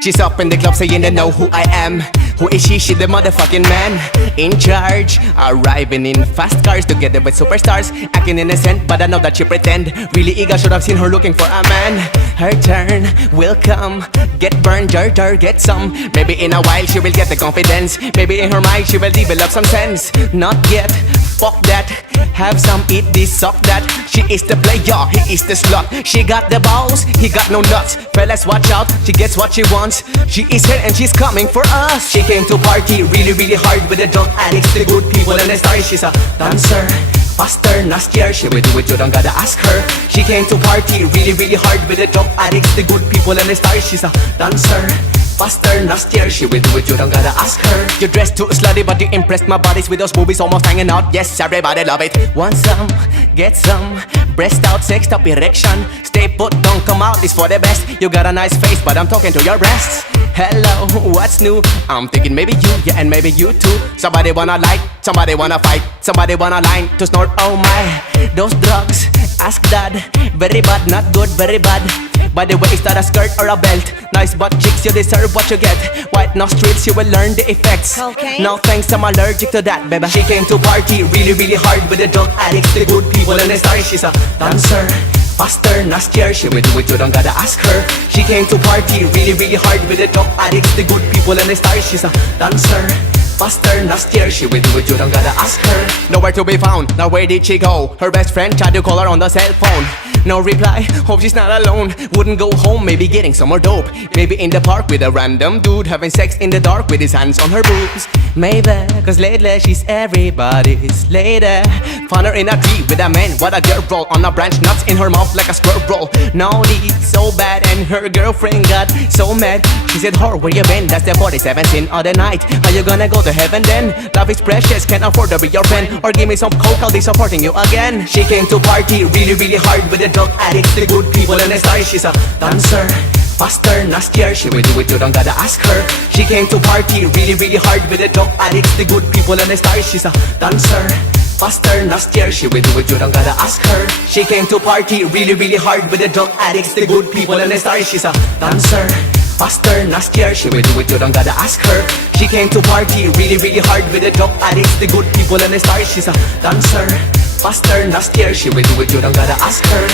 She's up in the club saying they know who I am. Who is she? She the motherfucking man in charge. Arriving in fast cars together with superstars, acting innocent but I know that she pretend. Really eager, should have seen her looking for a man. Her turn will come. Get burned, jar jar, get some. Maybe in a while she will get the confidence. Maybe in her mind she will develop some sense. Not yet, fuck that. Have some, eat this, suck that. She is the player, he is the slut. She got the balls, he got no nuts. Fellas watch out, she gets what she wants. She is here and she's coming for us. She came to party really really hard with the drug addicts, the good people and the stars. She's a dancer, faster, nastier. She will do it, you don't gotta ask her. She came to party really really hard with the drug addicts, the good people and the stars. She's a dancer, faster, nastier. She will do it, you don't gotta ask her. You dress too slutty but you impressed my bodies with those movies almost hanging out. Yes, everybody love it. Want some, get some. Breast out, sex up, erection. Stay put, don't come out, it's for the best. You got a nice face but I'm talking to your breasts. Hello, what's new? I'm thinking maybe you, yeah, and maybe you too. Somebody wanna like, somebody wanna fight, somebody wanna line to snort, oh my. Those drugs, ask dad. Very bad, not good, very bad. By the way, is that a skirt or a belt? Nice butt cheeks, you deserve what you get. White nostrils, you will learn the effects. Cocaine? No thanks, I'm allergic to that, baby. She came to party really really hard with the drug addicts, the good people and the stars. She's a dancer, faster, nastier. She will do it, you don't gotta ask her. She came to party really really hard with the drug addicts, the good people and the stars. She's a dancer, faster, nastier. She will do it, you don't gotta ask her. Nowhere to be found, now where did she go? Her best friend tried to call her on the cell phone. No reply, hope she's not alone. Wouldn't go home, maybe getting some more dope. Maybe in the park with a random dude, having sex in the dark with his hands on her boobs. Maybe, cause lately she's everybody's lady. Found her in a tree with a man, what a girl roll. On a branch, nuts in her mouth like a squirrel. Naughty, so bad, and her girlfriend got so mad. She said, whore, where you been? That's the 47th sin of the night. Are you gonna go to heaven then? Love is precious, can't afford to be your friend. Or give me some coke, I'll be supporting you again. She came to party really really hard with the drug addicts, the good people and the stars. She's a dancer, faster, nastier. She will do it, you don't gotta ask her. She came to party really really hard with the drug addicts, the good people and the stars. She's a dancer, faster, nastier. She will do it, you don't gotta ask her. She came to party really really hard with the drug addicts, the good people and the stars. She's a dancer, faster, nastier. She will do it, you don't gotta ask her. She came to party really really hard with the drug addicts, the good people and the stars. She's a dancer, faster, nastier. She will do it, you don't gotta ask her.